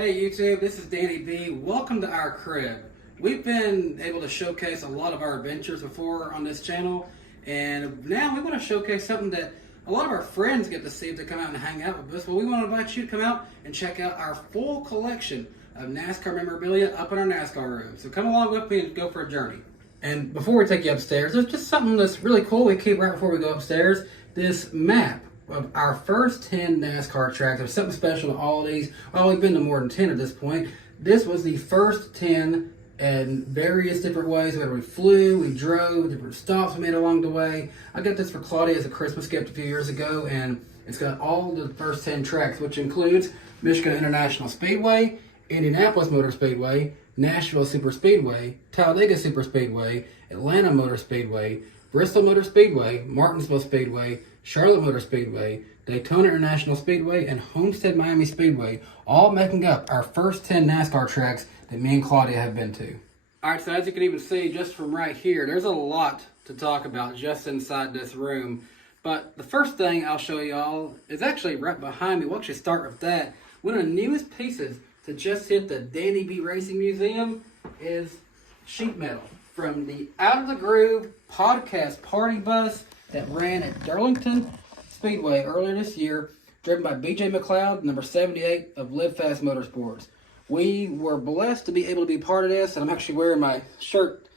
Hey YouTube, this is Danny B. Welcome to our crib. We've been able to showcase a lot of our adventures before on this channel, and now we want to showcase something that a lot of our friends get to see if they come out and hang out with us. But we want to invite you to come out and check out our full collection of NASCAR memorabilia up in our NASCAR room. So come along with me and go for a journey. And before we take you upstairs, there's just something that's really cool we keep right before we go upstairs. This map of our first 10 NASCAR tracks. There's something special to all of these. Well, we've been to more than 10 at this point. This was the first 10 in various different ways. Whether we flew, we drove, different stops we made along the way. I got this for Claudia as a Christmas gift a few years ago, and it's got all the first 10 tracks, which includes Michigan International Speedway, Indianapolis Motor Speedway, Nashville Super Speedway, Talladega Super Speedway, Atlanta Motor Speedway, Bristol Motor Speedway, Martinsville Speedway, Charlotte Motor Speedway, Daytona International Speedway, and Homestead Miami Speedway, all making up our first 10 NASCAR tracks that me and Claudia have been to. Alright, so as you can even see just from right here, there's a lot to talk about just inside this room. But the first thing I'll show y'all is actually right behind me. We'll actually start with that. One of the newest pieces to just hit the Danny B Racing Museum is sheet metal from the Out of the Groove podcast party bus that ran at Darlington Speedway earlier this year, driven by BJ McLeod, number 78 of Live Fast Motorsports. We were blessed to be able to be part of this, and I'm actually wearing my shirt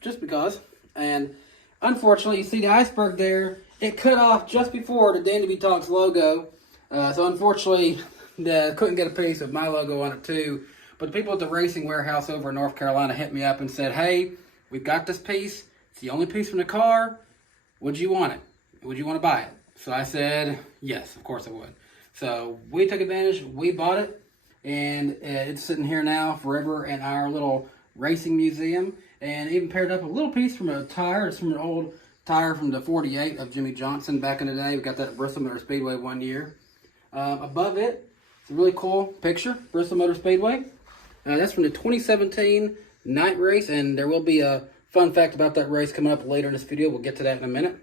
just because. And unfortunately, you see the iceberg there, it cut off just before the DannyBTalks logo. So unfortunately, couldn't get a piece of my logo on it too. But the people at the Racing Warehouse over in North Carolina hit me up and said, hey, we've got this piece. It's the only piece from the car. Would you want it? Would you want to buy it? So I said, yes, of course I would. So we took advantage, we bought it, and it's sitting here now forever in our little racing museum. And even paired up a little piece from a tire. It's from an old tire from the 48 of Jimmy Johnson back in the day. We got that at Bristol Motor Speedway one year. Above it, it's a really cool picture, Bristol Motor Speedway. That's from the 2017 night race, and there will be a fun fact about that race coming up later in this video. We'll get to that in a minute.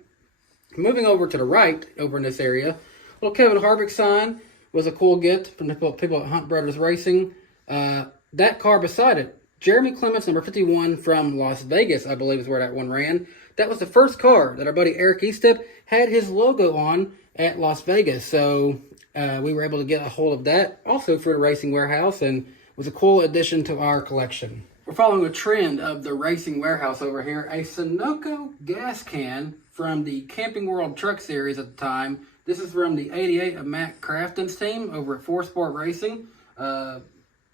Moving over to the right, over in this area, little Kevin Harvick sign was a cool gift from the people at Hunt Brothers Racing. That car beside it, Jeremy Clements, number 51 from Las Vegas, I believe is where that one ran. That was the first car that our buddy Eric Estep had his logo on at Las Vegas. So we were able to get a hold of that also for the Racing Warehouse, and was a cool addition to our collection. We're following a trend of the Racing Warehouse over here. A Sunoco gas can from the Camping World Truck Series at the time. This is from the 88 of Matt Crafton's team over at 4Sport Racing. The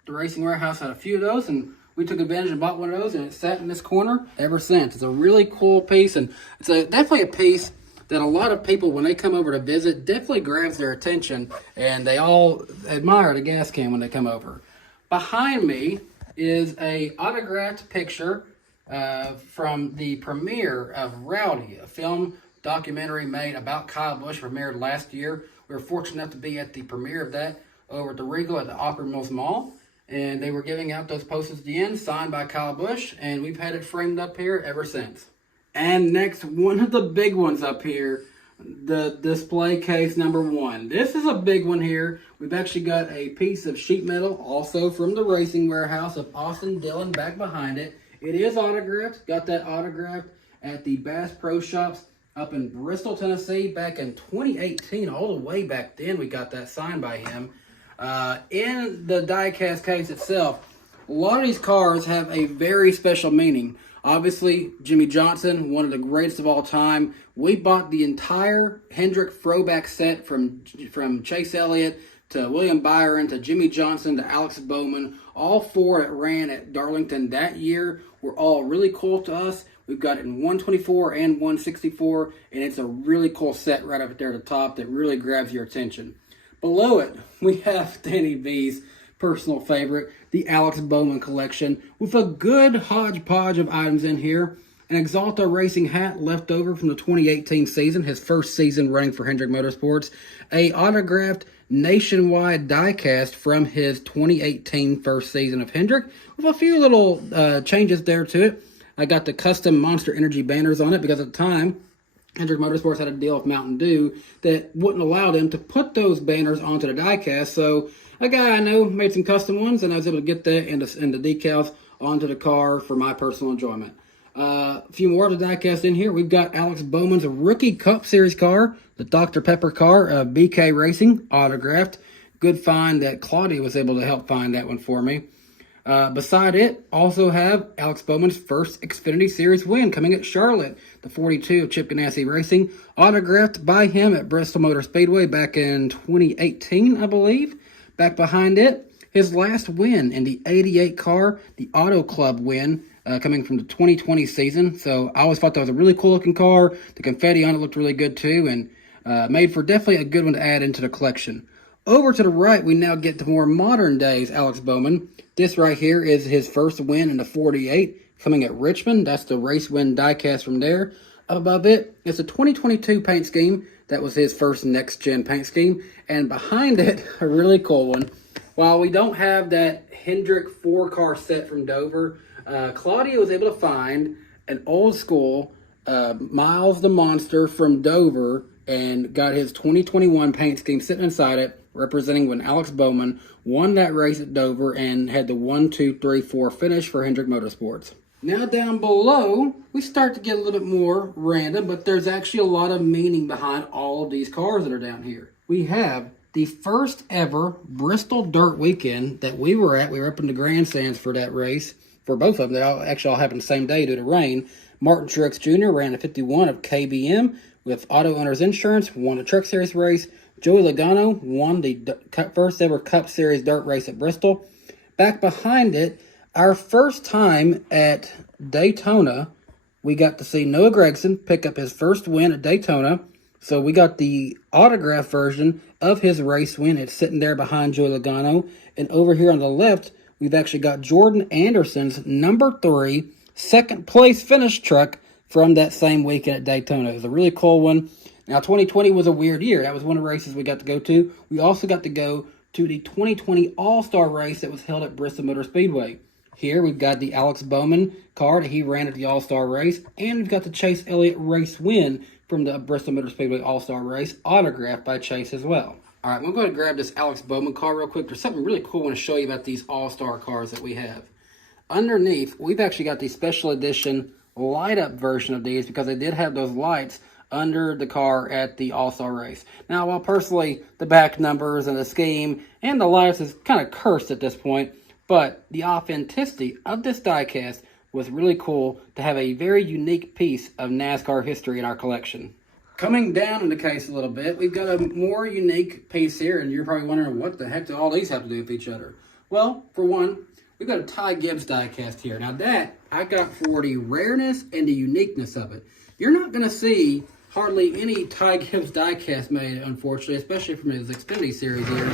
Racing Warehouse had a few of those, and we took advantage and bought one of those, and it's sat in this corner ever since. It's a really cool piece, and it's definitely a piece that a lot of people, when they come over to visit, definitely grabs their attention, and they all admire the gas can when they come over. Behind me is a autographed picture from the premiere of Rowdy, a film documentary made about Kyle Busch, premiered last year. We were fortunate enough to be at the premiere of that over at the Regal at the Opera Mills Mall, and they were giving out those posters at the end, signed by Kyle Busch, and we've had it framed up here ever since. And next, one of the big ones up here, the display case number 1. This is a big one here. We've actually got a piece of sheet metal, also from the Racing Warehouse of Austin Dillon back behind it. It is autographed. Got that autographed at the Bass Pro Shops up in Bristol, Tennessee back in 2018. All the way back then, we got that signed by him. In the diecast case itself, a lot of these cars have a very special meaning. Obviously, Jimmy Johnson, one of the greatest of all time. We bought the entire Hendrick throwback set from Chase Elliott to William Byron to Jimmy Johnson to Alex Bowman. All 4 that ran at Darlington that year were all really cool to us. We've got it in 124 and 164, and it's a really cool set right up there at the top that really grabs your attention. Below it, we have Danny B's personal favorite, the Alex Bowman collection, with a good hodgepodge of items in here. An Exalta Racing hat left over from the 2018 season, his first season running for Hendrick Motorsports. A autographed nationwide diecast from his 2018 first season of Hendrick, with a few little changes there to it. I got the custom Monster Energy banners on it because at the time, Hendrick Motorsports had a deal with Mountain Dew that wouldn't allow them to put those banners onto the diecast. So a guy I know made some custom ones, and I was able to get that and the decals onto the car for my personal enjoyment. A few more of the diecast in here. We've got Alex Bowman's Rookie Cup Series car, the Dr. Pepper car of BK Racing, autographed. Good find that Claudia was able to help find that one for me. Beside it, also have Alex Bowman's first Xfinity Series win coming at Charlotte, the 42 of Chip Ganassi Racing, autographed by him at Bristol Motor Speedway back in 2018, I believe. Back behind it, his last win in the 88 car, the Auto Club win, coming from the 2020 season. So I always thought that was a really cool looking car. The confetti on it looked really good too, and made for definitely a good one to add into the collection. Over to the right, we now get to more modern days Alex Bowman. This right here is his first win in the 48, coming at Richmond. That's the race win diecast from there. Up above it, it's a 2022 paint scheme. That was his first next-gen paint scheme. And behind it, a really cool one. While we don't have that Hendrick 4-car set from Dover, Claudia was able to find an old school Miles the Monster from Dover and got his 2021 paint scheme sitting inside it, representing when Alex Bowman won that race at Dover and had the 1, 2, 3, 4 finish for Hendrick Motorsports. Now down below, we start to get a little bit more random, but there's actually a lot of meaning behind all of these cars that are down here. We have the first ever Bristol Dirt Weekend that we were at. We were up in the grandstands for that race, for both of them. They all happened the same day due to rain. Martin Truex Jr. ran a 51 of KBM with Auto Owners Insurance, won the Truck Series race. Joey Logano won the first ever Cup Series dirt race at Bristol. Back behind it, our first time at Daytona, we got to see Noah Gragson pick up his first win at Daytona. So we got the autograph version of his race win. It's sitting there behind Joey Logano. And over here on the left, we've actually got Jordan Anderson's number 3 second place finish truck from that same weekend at Daytona. It was a really cool one. Now, 2020 was a weird year. That was one of the races we got to go to. We also got to go to the 2020 All-Star race that was held at Bristol Motor Speedway. Here, we've got the Alex Bowman car that he ran at the All-Star race, and we've got the Chase Elliott race win from the Bristol Motor Speedway All-Star race, autographed by Chase as well. All right, I'm going to grab this Alex Bowman car real quick. There's something really cool I want to show you about these All-Star cars that we have. Underneath, we've actually got the special edition light-up version of these because they did have those lights under the car at the All-Star race. Now, while personally the back numbers and the scheme and the lights is kind of cursed at this point, but the authenticity of this diecast was really cool to have a very unique piece of NASCAR history in our collection. Coming down in the case a little bit, we've got a more unique piece here, and you're probably wondering what the heck do all these have to do with each other? Well, for one, we've got a Ty Gibbs diecast here. Now that I got for the rareness and the uniqueness of it. You're not going to see hardly any Ty Gibbs diecast made, unfortunately, especially from his Xfinity Series here,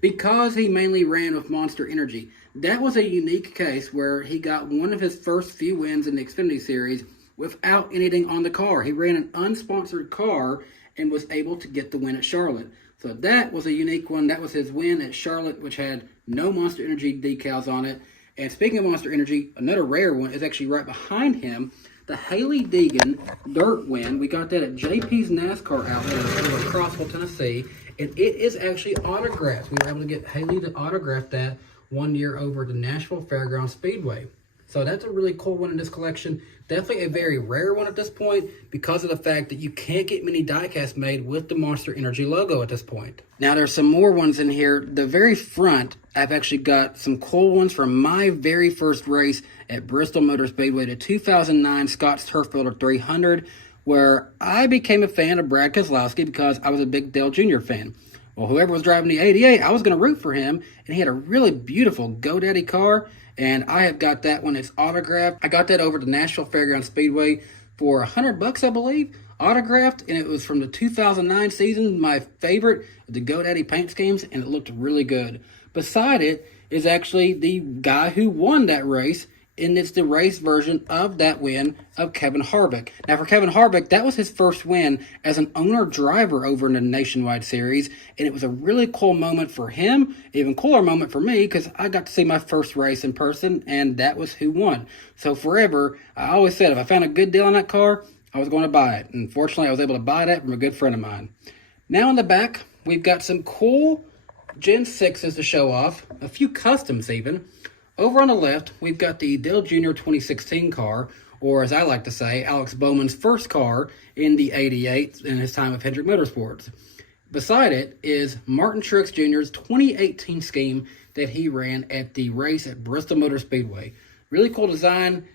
because he mainly ran with Monster Energy. That was a unique case where he got one of his first few wins in the Xfinity Series without anything on the car. He ran an unsponsored car and was able to get the win at Charlotte. So that was a unique one. That was his win at Charlotte, which had no Monster Energy decals on it. And speaking of Monster Energy, another rare one is actually right behind him. The Haley Deegan dirt win. We got that at JP's NASCAR outlet in Crossville, Tennessee. And it is actually autographed. We were able to get Haley to autograph that one year over at the Nashville Fairgrounds Speedway. So that's a really cool one in this collection. Definitely a very rare one at this point because of the fact that you can't get many diecasts made with the Monster Energy logo at this point. Now there's some more ones in here. The very front, I've actually got some cool ones from my very first race at Bristol Motor Speedway, the 2009 Scott's Turf Builder 300, where I became a fan of Brad Keselowski because I was a big Dale Jr. fan. Well, whoever was driving the 88, I was going to root for him, and he had a really beautiful GoDaddy car, and I have got that one. It's autographed. I got that over to Nashville Fairgrounds Speedway for $100, I believe, autographed, and it was from the 2009 season, my favorite of the GoDaddy paint schemes, and it looked really good. Beside it is actually the guy who won that race, and it's the race version of that win of Kevin Harvick. Now, for Kevin Harvick, that was his first win as an owner-driver over in the Nationwide Series, and it was a really cool moment for him, even cooler moment for me, because I got to see my first race in person, and that was who won. So forever, I always said, if I found a good deal on that car, I was going to buy it. Unfortunately, I was able to buy that from a good friend of mine. Now in the back, we've got some cool Gen 6s to show off, a few customs even. Over on the left, we've got the Dale Jr. 2016 car, or as I like to say, Alex Bowman's first car in the 88 in his time of Hendrick Motorsports. Beside it is Martin Truex Jr.'s 2018 scheme that he ran at the race at Bristol Motor Speedway. Really cool design.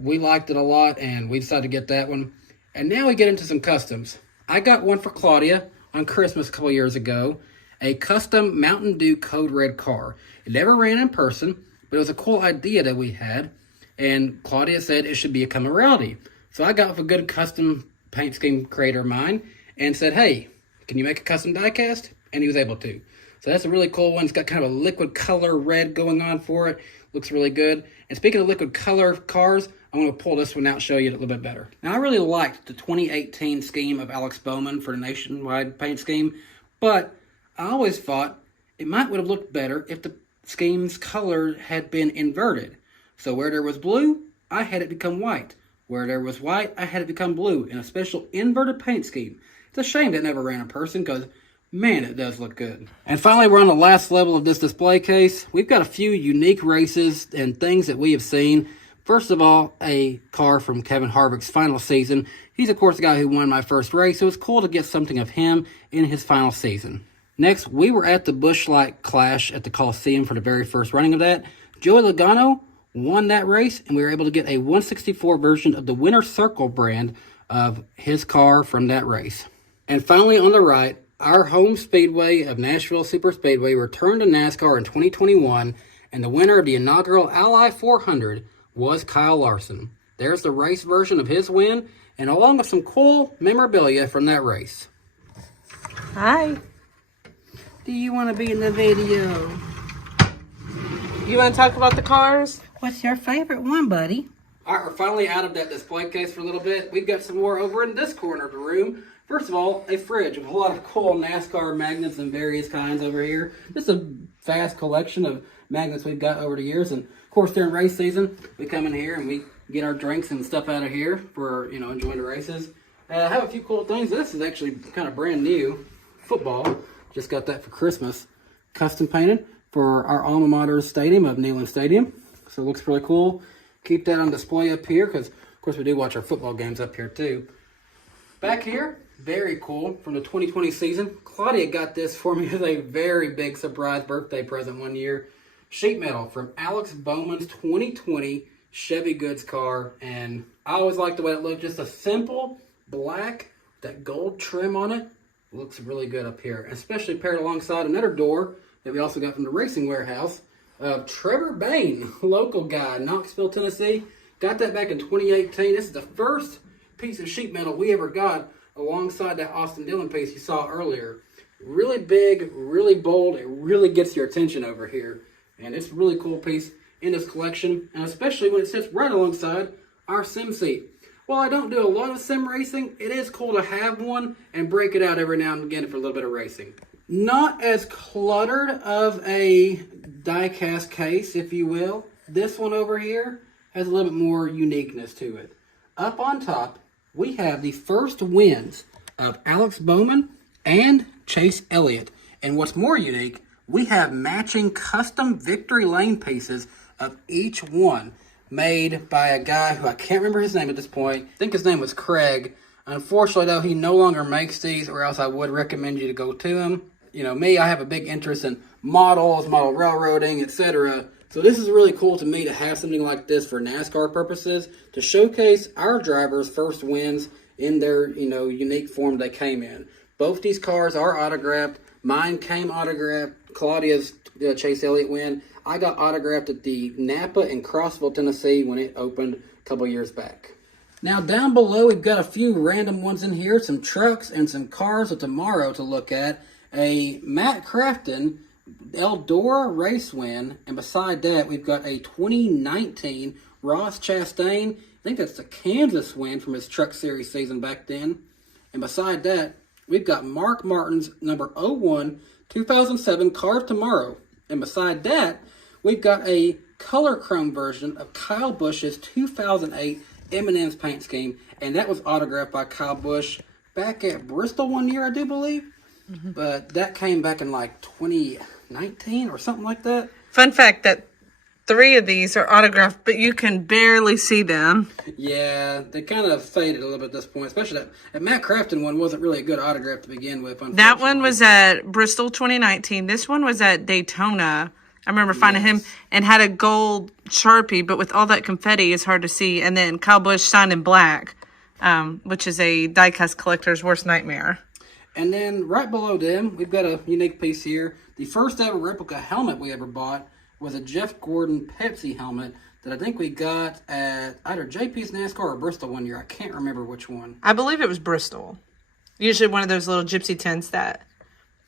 We liked it a lot, and we decided to get that one. And now we get into some customs. I got one for Claudia on Christmas a couple years ago, a custom Mountain Dew Code Red car. It never ran in person, but it was a cool idea that we had, and Claudia said it should become a reality. So I got with a good custom paint scheme creator of mine and said, hey, can you make a custom diecast? And he was able to. So that's a really cool one. It's got kind of a liquid color red going on for it. Looks really good. And speaking of liquid color cars, I'm going to pull this one out and show you a little bit better. Now, I really liked the 2018 scheme of Alex Bowman for the nationwide paint scheme, but I always thought it would have looked better if the scheme's color had been inverted. So where there was blue, I had it become white. Where there was white, I had it become blue in a special inverted paint scheme. It's a shame that never ran in person because, man, it does look good. And finally, we're on the last level of this display case. We've got a few unique races and things that we have seen. First of all, a car from Kevin Harvick's final season. He's, of course, the guy who won my first race, so it's cool to get something of him in his final season. Next, we were at the Busch Light Clash at the Coliseum for the very first running of that. Joey Logano won that race, and we were able to get a 164 version of the Winter Circle brand of his car from that race. And finally, on the right, our home speedway of Nashville Super Speedway returned to NASCAR in 2021, and the winner of the inaugural Ally 400 was Kyle Larson. There's the race version of his win, and along with some cool memorabilia from that race. Hi. Do you want to be in the video? You want to talk about the cars? What's your favorite one, buddy? All right, we're finally out of that display case for a little bit. We've got some more over in this corner of the room. First of all, a fridge with a lot of cool NASCAR magnets and various kinds over here. Just a vast collection of magnets we've got over the years. And of course, during race season, we come in here and we get our drinks and stuff out of here for, enjoying the races. I have a few cool things. This is actually kind of brand new. Football. Just got that for Christmas. Custom painted for our alma mater stadium of Neyland Stadium. So it looks really cool. Keep that on display up here because, of course, we do watch our football games up here too. Back here, very cool, from the 2020 season. Claudia got this for me as a very big surprise birthday present one year. Sheet metal from Alex Bowman's 2020 Chevy Goods car. And I always like the way it looked. Just a simple black, that gold trim on it. Looks really good up here, especially paired alongside another door that we also got from the Racing Warehouse. Trevor Bain, local guy, Knoxville, Tennessee. Got that back in 2018. This is the first piece of sheet metal we ever got alongside that Austin Dillon piece you saw earlier. Really big, really bold. It really gets your attention over here. And it's a really cool piece in this collection, and especially when it sits right alongside our sim seat. While I don't do a lot of sim racing, it is cool to have one and break it out every now and again for a little bit of racing. Not as cluttered of a diecast case, if you will. This one over here has a little bit more uniqueness to it. Up on top, we have the first wins of Alex Bowman and Chase Elliott. And what's more unique, we have matching custom victory lane pieces of each one, made by a guy who I can't remember his name at this point. I think his name was Craig. Unfortunately, though, he no longer makes these, or else I would recommend you to go to him. Me, I have a big interest in models, model railroading, etc. So this is really cool to me to have something like this for NASCAR purposes, to showcase our drivers' first wins in their, unique form they came in. Both these cars are autographed. Mine came autographed. Claudia's Chase Elliott win, I got autographed at the Napa in Crossville, Tennessee when it opened a couple years back. Now down below, we've got a few random ones in here, some trucks and some cars of tomorrow to look at. A Matt Crafton Eldora race win, and beside that, we've got a 2019 Ross Chastain. I think that's the Kansas win from his Truck Series season back then. And beside that, we've got Mark Martin's number 01 2007 Car of Tomorrow. And beside that, we've got a color chrome version of Kyle Busch's 2008 M&M's paint scheme, and that was autographed by Kyle Busch back at Bristol one year, I do believe. But that came back in like 2019 or something like that. Fun fact that 3 of these are autographed, but you can barely see them. Yeah, they kind of faded a little bit at this point, especially that Matt Crafton one wasn't really a good autograph to begin with. That one was at Bristol 2019. This one was at Daytona. I remember finding him and had a gold Sharpie, but with all that confetti, it's hard to see. And then Kyle Busch signed in black, which is a diecast collector's worst nightmare. And then right below them, we've got a unique piece here. The first ever replica helmet we ever bought was a Jeff Gordon Pepsi helmet that I think we got at either JP's NASCAR or Bristol one year. I can't remember which one. I believe it was Bristol. Usually one of those little gypsy tents that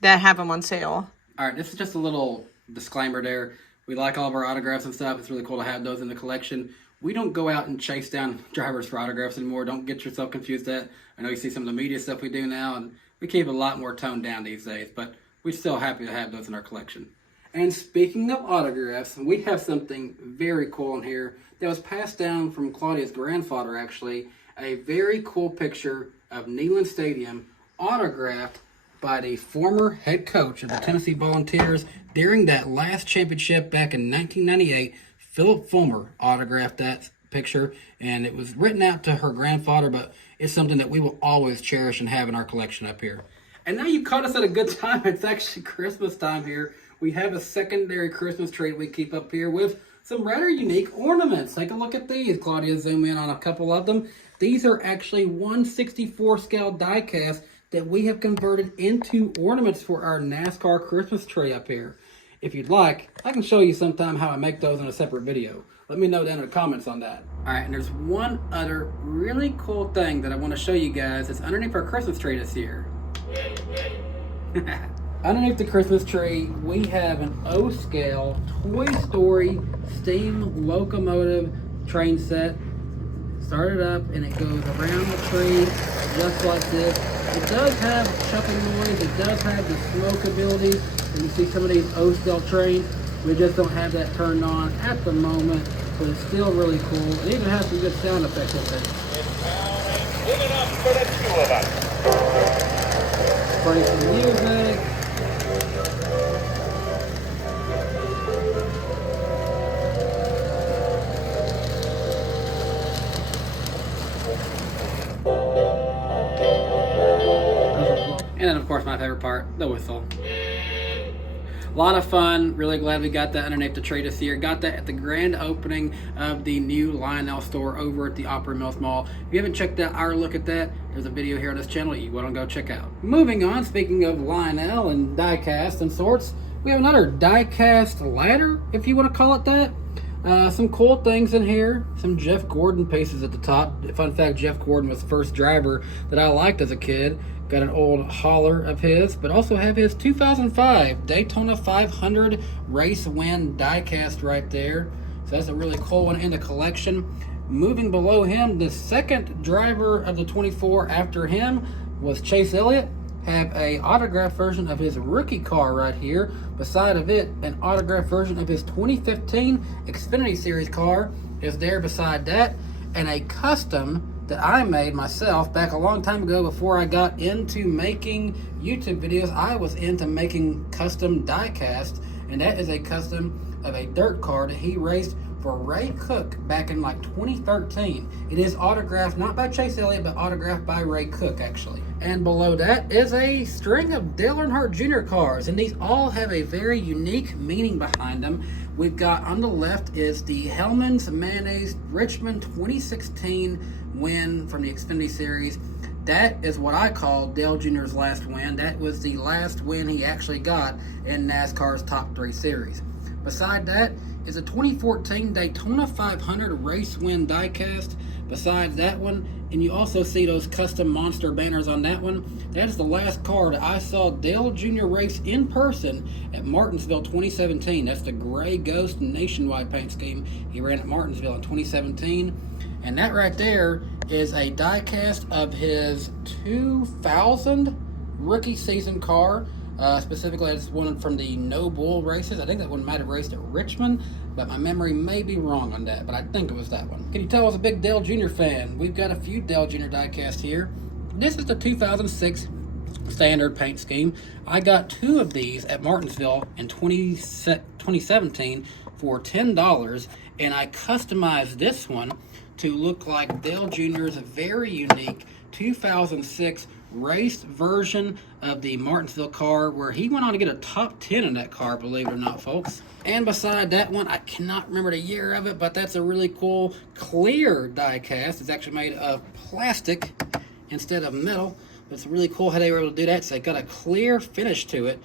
have them on sale. All right, this is just a little disclaimer there. We like all of our autographs and stuff. It's really cool to have those in the collection. We don't go out and chase down drivers for autographs anymore. Don't get yourself confused that. I know you see some of the media stuff we do now, and we keep a lot more toned down these days, but we're still happy to have those in our collection. And speaking of autographs, we have something very cool in here that was passed down from Claudia's grandfather, actually. A very cool picture of Neyland Stadium autographed by the former head coach of the Tennessee Volunteers during that last championship back in 1998. Philip Fulmer autographed that picture, and it was written out to her grandfather, but it's something that we will always cherish and have in our collection up here. And now you caught us at a good time. It's actually Christmas time here. We have a secondary Christmas tree we keep up here with some rather unique ornaments. Take a look at these. Claudia, zoom in on a couple of them. These are actually 1/64 scale die cast that we have converted into ornaments for our NASCAR Christmas tree up here. If you'd like, I can show you sometime how I make those in a separate video. Let me know down in the comments on that. All right, and there's one other really cool thing that I want to show you guys that's underneath our Christmas tree this year. Underneath the Christmas tree, we have an O-scale Toy Story steam locomotive train set. Start it up and it goes around the tree just like this. It does have chucking noise, it does have the smoke ability. And you see some of these O-scale trains, we just don't have that turned on at the moment, but it's still really cool. It even has some good sound effects with it. Good enough for the 2 of us. Play some music. And then, of course, my favorite part, the whistle. A lot of fun. Really glad we got that underneath the tree this year. Got that at the grand opening of the new Lionel store over at the Opera Mills Mall. If you haven't checked out our look at that, there's a video here on this channel you want to go check out. Moving on, speaking of Lionel and diecast and sorts, we have another diecast ladder, if you want to call it that. Some cool things in here. Some Jeff Gordon pieces at the top. Fun fact, Jeff Gordon was the first driver that I liked as a kid. Got an old hauler of his, but also have his 2005 Daytona 500 race win diecast right there. So that's a really cool one in the collection. Moving below him, the second driver of the 24 after him was Chase Elliott. Have a autographed version of his rookie car right here. Beside of it, an autographed version of his 2015 Xfinity Series car is there beside that. And a custom that I made myself back a long time ago before I got into making YouTube videos. I was into making custom diecast, and that is a custom of a dirt car that he raced for Ray Cook back in like 2013. It is autographed not by Chase Elliott, but autographed by Ray Cook actually. And below that is a string of Dale Earnhardt Jr. cars, and these all have a very unique meaning behind them. We've got on the left is the Hellman's Mayonnaise Richmond 2016 win from the Xfinity Series. That is what I call Dale Jr.'s last win. That was the last win he actually got in NASCAR's Top 3 Series. Beside that is a 2014 Daytona 500 race win diecast. Besides that one, and you also see those custom monster banners on that one. That is the last car that I saw Dale Jr. race in person at Martinsville 2017. That's the Gray Ghost nationwide paint scheme he ran at Martinsville in 2017. And that right there is a diecast of his 2000 rookie season car. Specifically, I just one from the No Bull races. I think that one might have raced at Richmond, but my memory may be wrong on that, but I think it was that one. Can you tell I was a big Dale Jr. fan? We've got a few Dale Jr. diecast here. This is the 2006 standard paint scheme. I got 2 of these at Martinsville in 2017 for $10, and I customized this one to look like Dale Jr.'s very unique 2006 raced version of the Martinsville car, where he went on to get a top 10 in that car, believe it or not, folks. And beside that one, I cannot remember the year of it, but that's a really cool clear die cast. It's actually made of plastic instead of metal. It's really cool how they were able to do that. So it got a clear finish to it.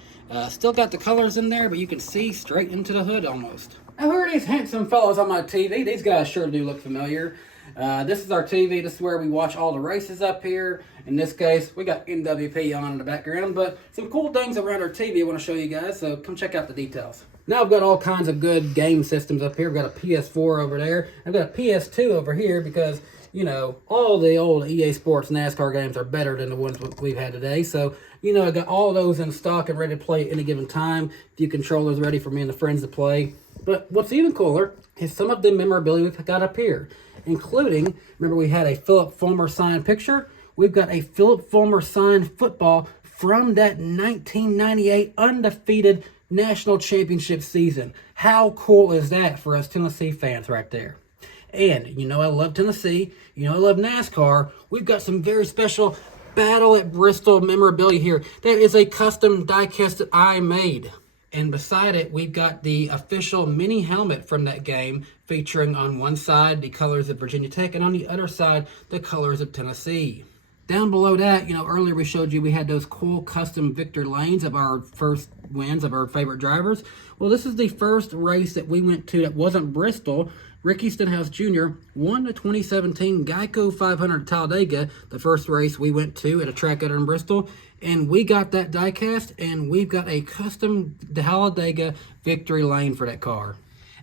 Still got the colors in there, but you can see straight into the hood almost. Now, who are these handsome fellows on my TV? These guys sure do look familiar. This is our TV. This is where we watch all the races up here. In this case, we got NWP on in the background, but some cool things around our TV I want to show you guys, so come check out the details. Now I've got all kinds of good game systems up here. I've got a PS4 over there. I've got a PS2 over here because, you know, all the old EA Sports NASCAR games are better than the ones we've had today. So, you know, I got all those in stock and ready to play at any given time. A few controllers ready for me and the friends to play. But what's even cooler is some of the memorabilia we've got up here, including, remember we had a Philip Fulmer signed picture? We've got a Philip Fulmer signed football from that 1998 undefeated national championship season. How cool is that for us Tennessee fans right there? And you know I love Tennessee, you know I love NASCAR. We've got some very special Battle at Bristol memorabilia here. That is a custom diecast that I made. And beside it, we've got the official mini helmet from that game, featuring on one side the colors of Virginia Tech and on the other side the colors of Tennessee. Down below that, you know, earlier we showed you we had those cool custom victory lanes of our first wins of our favorite drivers. Well, this is the first race that we went to that wasn't Bristol. Ricky Stenhouse Jr. won the 2017 Geico 500 Talladega, the first race we went to at a track out in Bristol. And we got that diecast, and we've got a custom Talladega victory lane for that car.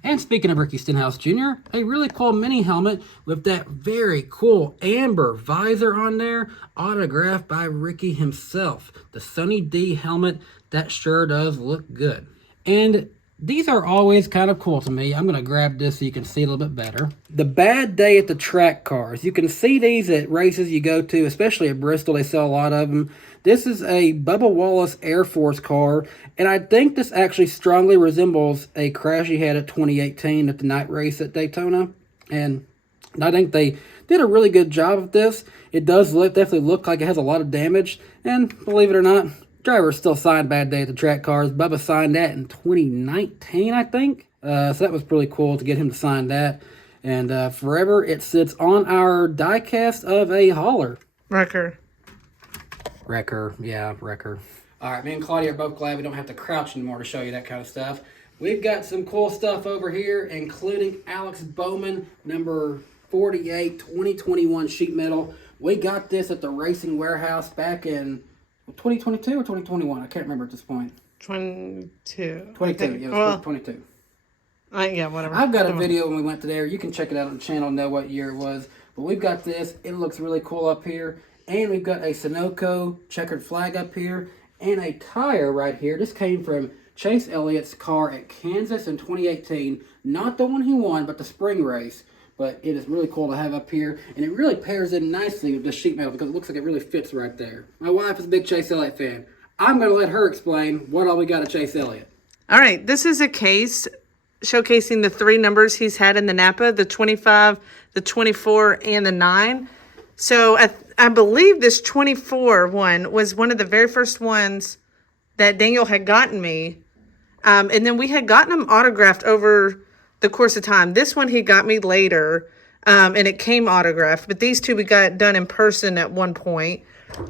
And speaking of Ricky Stenhouse Jr., a really cool mini helmet with that very cool amber visor on there, autographed by Ricky himself. The Sunny D helmet, that sure does look good. And these are always kind of cool to me. I'm going to grab this so you can see a little bit better. The Bad Day at the Track cars. You can see these at races you go to, especially at Bristol. They sell a lot of them. This is a Bubba Wallace Air Force car, and I think this actually strongly resembles a crash he had at 2018 at the night race at Daytona. And I think they did a really good job of this. It does definitely look like it has a lot of damage, and believe it or not, driver still signed Bad Day at the Track cars. Bubba signed that in 2019, I think. So that was really cool to get him to sign that. And forever, it sits on our diecast of a hauler. Wrecker. Yeah, Wrecker. All right, me and Claudia are both glad we don't have to crouch anymore to show you that kind of stuff. We've got some cool stuff over here, including Alex Bowman, number 48, 2021 sheet metal. We got this at the Racing Warehouse back in 2022 or 2021. I can't remember at this point. 22. 22, yeah, it was 22. Yeah, whatever. I've got a video when we went to there. You can check it out on the channel and know what year it was. But we've got this. It looks really cool up here. And we've got a Sunoco checkered flag up here. And a tire right here. This came from Chase Elliott's car at Kansas in 2018. Not the one he won, but the spring race. But it is really cool to have up here. And it really pairs in nicely with this sheet metal because it looks like it really fits right there. My wife is a big Chase Elliott fan. I'm going to let her explain what all we got at Chase Elliott. All right, this is a case showcasing the 3 numbers he's had in the Napa, the 25, the 24, and the 9. So I believe this 24 one was one of the very first ones that Daniel had gotten me. And then we had gotten them autographed over the course of time. This one he got me later, and it came autographed. But these 2 we got done in person at one point.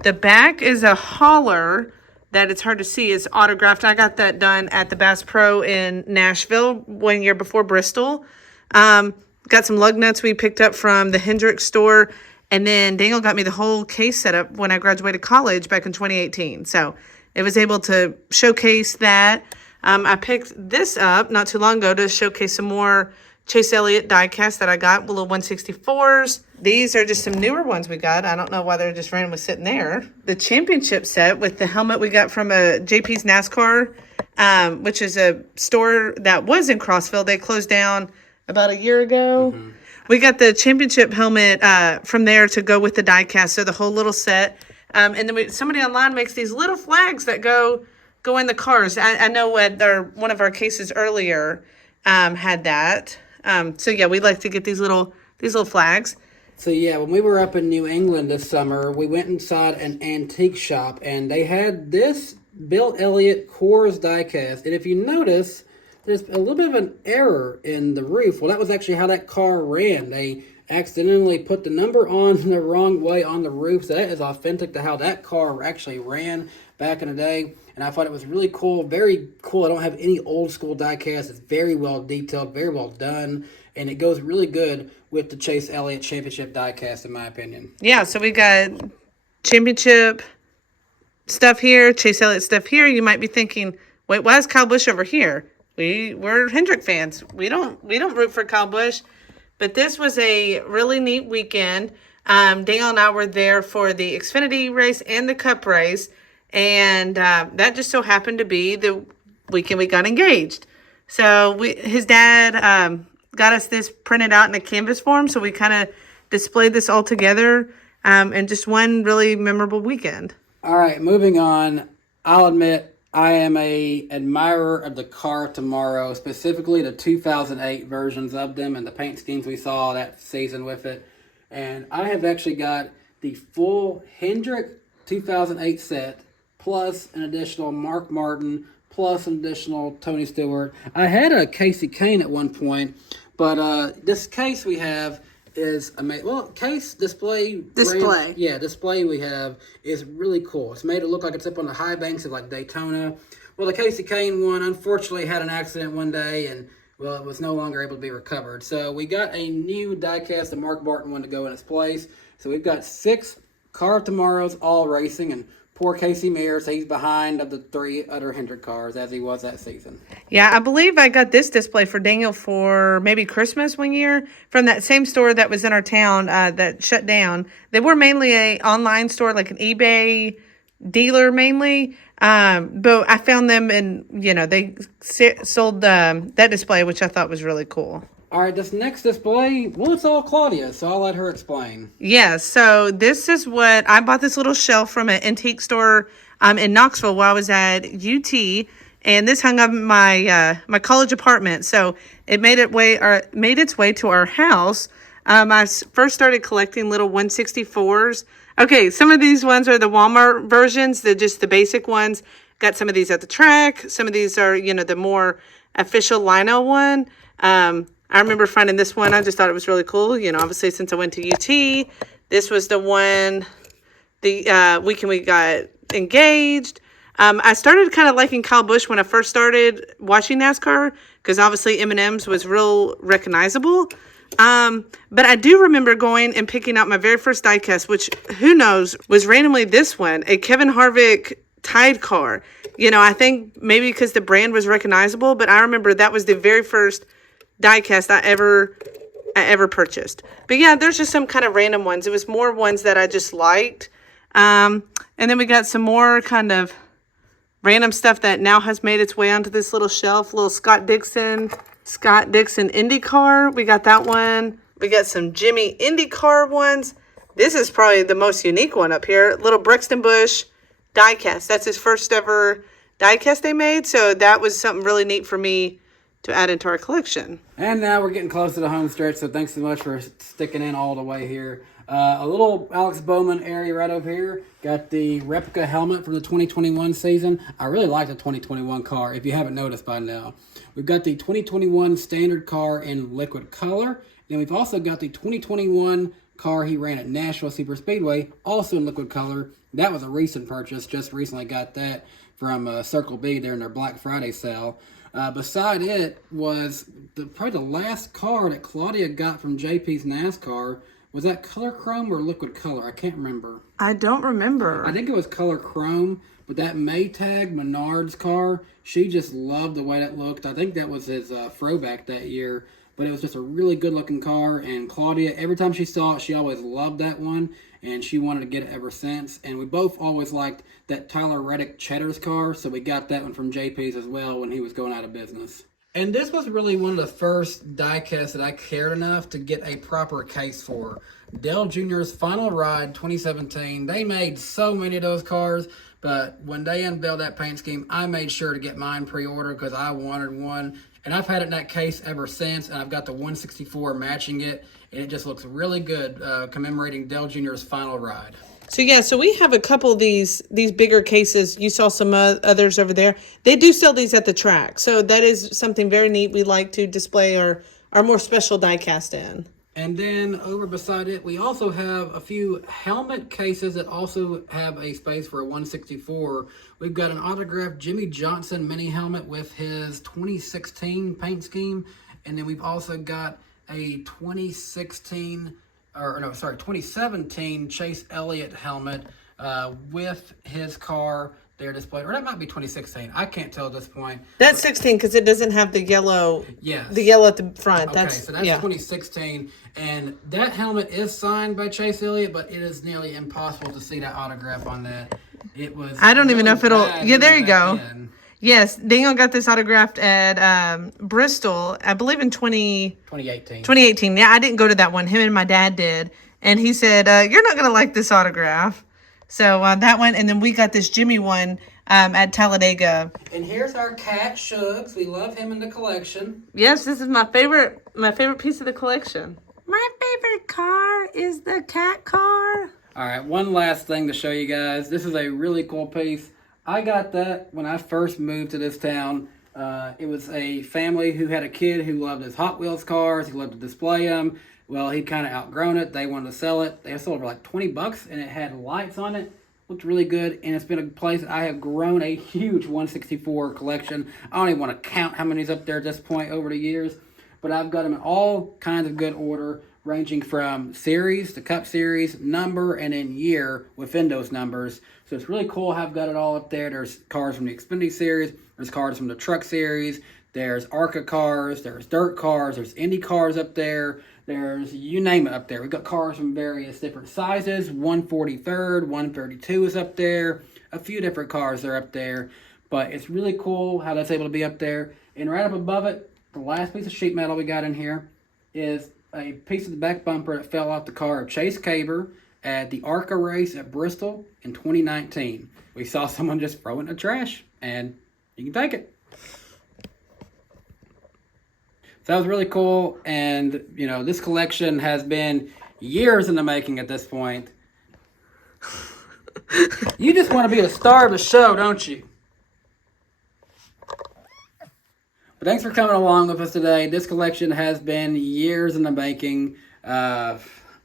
The back is a hauler that it's hard to see is autographed. I got that done at the Bass Pro in Nashville 1 year before Bristol. Got some lug nuts we picked up from the Hendrick store. And then Daniel got me the whole case set up when I graduated college back in 2018. So it was able to showcase that. I picked this up not too long ago to showcase some more Chase Elliott diecast that I got, little 164s. These are just some newer ones we got. I don't know why they're just randomly sitting there. The championship set with the helmet we got from JP's NASCAR, which is a store that was in Crossville. They closed down about a year ago. Mm-hmm. We got the championship helmet from there to go with the diecast, so the whole little set. And then somebody online makes these little flags that go in the cars. I know one of our cases earlier had that. So yeah, we like to get these little flags. So yeah, when we were up in New England this summer, we went inside an antique shop and they had this Bill Elliott Coors diecast. And if you notice, there's a little bit of an error in the roof. Well, that was actually how that car ran. They accidentally put the number on the wrong way on the roof. So that is authentic to how that car actually ran back in the day. And I thought it was really cool, very cool. I don't have any old school diecast. It's very well detailed, very well done. And it goes really good with the Chase Elliott Championship diecast, in my opinion. Yeah, so we got championship stuff here, Chase Elliott stuff here. You might be thinking, wait, why is Kyle Busch over here? We're Hendrick fans. We don't root for Kyle Busch. But this was a really neat weekend. Daniel and I were there for the Xfinity race and the Cup race. And that just so happened to be the weekend we got engaged. So his dad got us this printed out in a canvas form. So we kind of displayed this all together. And just one really memorable weekend. All right, moving on. I'll admit I am a admirer of the Car Tomorrow, specifically the 2008 versions of them and the paint schemes we saw that season with it. And I have actually got the full Hendrick 2008 set, plus an additional Mark Martin, plus an additional Tony Stewart. I had a Casey Kane at one point, but this case we have is amazing. Well, case display. Display we have is really cool. It's made it look like it's up on the high banks of like Daytona. Well, the Casey Kane one unfortunately had an accident one day, and well, it was no longer able to be recovered. So we got a new diecast, the Mark Martin one, to go in its place. So we've got 6 Car Tomorrows all racing, and poor Casey Mears, he's behind of the 3 other Hendrick cars as he was that season. Yeah, I believe I got this display for Daniel for maybe Christmas one year from that same store that was in our town that shut down. They were mainly a online store, like an eBay dealer mainly. But I found them and, they sold that display, which I thought was really cool. All right, this next display, well, it's all Claudia, so I'll let her explain. Yeah, so this is what I bought, this little shelf from an antique store in Knoxville while I was at UT, and this hung up in my college apartment. So it made its way to our house. I first started collecting little 164s. Okay, some of these ones are the Walmart versions, just the basic ones. Got some of these at the track. Some of these are, the more official Lino one. I remember finding this one. I just thought it was really cool. Obviously, since I went to UT, this was the one, the weekend we got engaged. I started kind of liking Kyle Busch when I first started watching NASCAR, because obviously M&M's was real recognizable. But I do remember going and picking out my very first diecast, which, who knows, was randomly this one, a Kevin Harvick Tide car. I think maybe because the brand was recognizable, but I remember that was the very first diecast I ever purchased. But yeah, there's just some kind of random ones. It was more ones that I just liked. And then we got some more kind of random stuff that now has made its way onto this little shelf. Little Scott Dixon IndyCar. We got that one. We got some Jimmy IndyCar ones. This is probably the most unique one up here. Little Brixton Busch diecast. That's his first ever diecast they made. So that was something really neat for me to add into our collection. And now we're getting close to the home stretch, so thanks so much for sticking in all the way here. A little Alex Bowman area right over here. Got the replica helmet from the 2021 season. I really like the 2021 car, if you haven't noticed by now. We've got the 2021 standard car in liquid color. And we've also got the 2021 car he ran at Nashville Super Speedway, also in liquid color. That was a recent purchase. Just recently got that from Circle B there in their Black Friday sale. Beside it was probably the last car that Claudia got from JP's NASCAR. Was that color chrome or liquid color? I can't remember. I don't remember. I think it was color chrome, but that Maytag Menards car, she just loved the way that looked. I think that was his throwback that year. but it was just a really good looking car. And Claudia, every time she saw it, she always loved that one, and she wanted to get it ever since. And we both always liked that Tyler Reddick Cheddar's car, so we got that one from JP's as well when he was going out of business. And this was really one of the first diecasts that I cared enough to get a proper case for. Dale Jr.'s Final Ride 2017. They made so many of those cars, but when they unveiled that paint scheme, I made sure to get mine pre-ordered because I wanted one. And I've had it in that case ever since, and I've got the 164 matching it, and it just looks really good, commemorating Dale Jr.'s Final Ride. So yeah, so we have a couple of these bigger cases. You saw some others over there. They do sell these at the track. So that is something very neat. We like to display our more special diecast in. And then over beside it, we also have a few helmet cases that also have a space for a 164. We've got an autographed Jimmy Johnson mini helmet with his 2016 paint scheme. And then we've also got a 2017 Chase Elliott helmet with his car there displayed. Or that might be 2016. I can't tell at this point. That's 16 because it doesn't have the yellow. Yes. The yellow at the front. Okay, so that's 2016. And that helmet is signed by Chase Elliott, but it is nearly impossible to see that autograph on that. It was. I don't even know if it'll. bad Yeah, there you back go. then. Yes, Daniel got this autographed at Bristol, I believe in 2018. 2018. Yeah, I didn't go to that one. Him and my dad did. And he said, you're not going to like this autograph. So that one. And then we got this Jimmy one at Talladega. And here's our cat, Shugs. We love him in the collection. Yes, this is my favorite piece of the collection. My favorite car is the cat car. All right, one last thing to show you guys. This is a really cool piece. I got that when I first moved to this town. It was a family who had a kid who loved his Hot Wheels cars. He loved to display them. Well, he'd kind of outgrown it. They wanted to sell it. They sold it for like $20, and it had lights on it. Looked really good, and it's been a place that I have grown a huge 164 collection. I don't even want to count how many's up there at this point over the years, but I've got them in all kinds of good order, ranging from series to Cup Series, number, and then year within those numbers. So it's really cool how I've got it all up there. There's cars from the Xfinity Series. There's cars from the Truck Series. There's ARCA cars. There's dirt cars. There's Indy cars up there. There's, you name it up there. We've got cars from various different sizes. 143rd, 132 is up there. A few different cars are up there. But it's really cool how that's able to be up there. And right up above it, the last piece of sheet metal we got in here is a piece of the back bumper that fell off the car of Chase Caber at the ARCA race at Bristol in 2019. We saw someone just throw it in the trash, and you can take it. So that was really cool, and, you know, this collection has been years in the making at this point. You just want to be the star of the show, don't you? But thanks for coming along with us today. This collection has been years in the making. I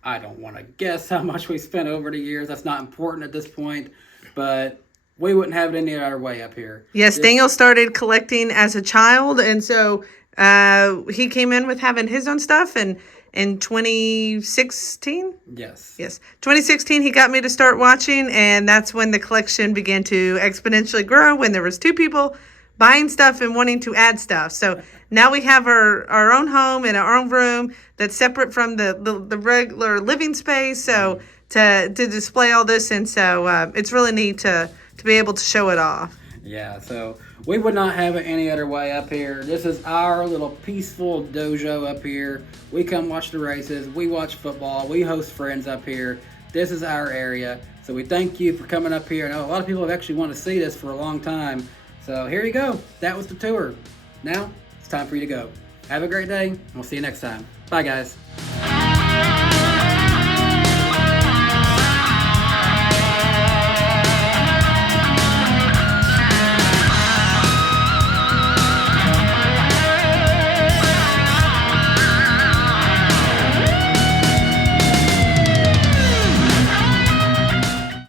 don't want to guess how much we spent over the years. That's not important at this point, but we wouldn't have it any other way up here. Yes, Daniel started collecting as a child, and so he came in with having his own stuff, and in 2016? Yes. Yes. 2016, he got me to start watching, and that's when the collection began to exponentially grow, when there was two people buying stuff and wanting to add stuff. So now we have our own home and our own room that's separate from the regular living space, so to display all this, and so it's really neat to be able to show it off. Yeah, so we would not have it any other way up here. This is our little peaceful dojo up here. We come watch the races. We watch football. We host friends up here. This is our area. So we thank you for coming up here. I know a lot of people have actually wanted to see this for a long time. So here you go. That was the tour. Now it's time for you to go. Have a great day. We'll see you next time. Bye, guys.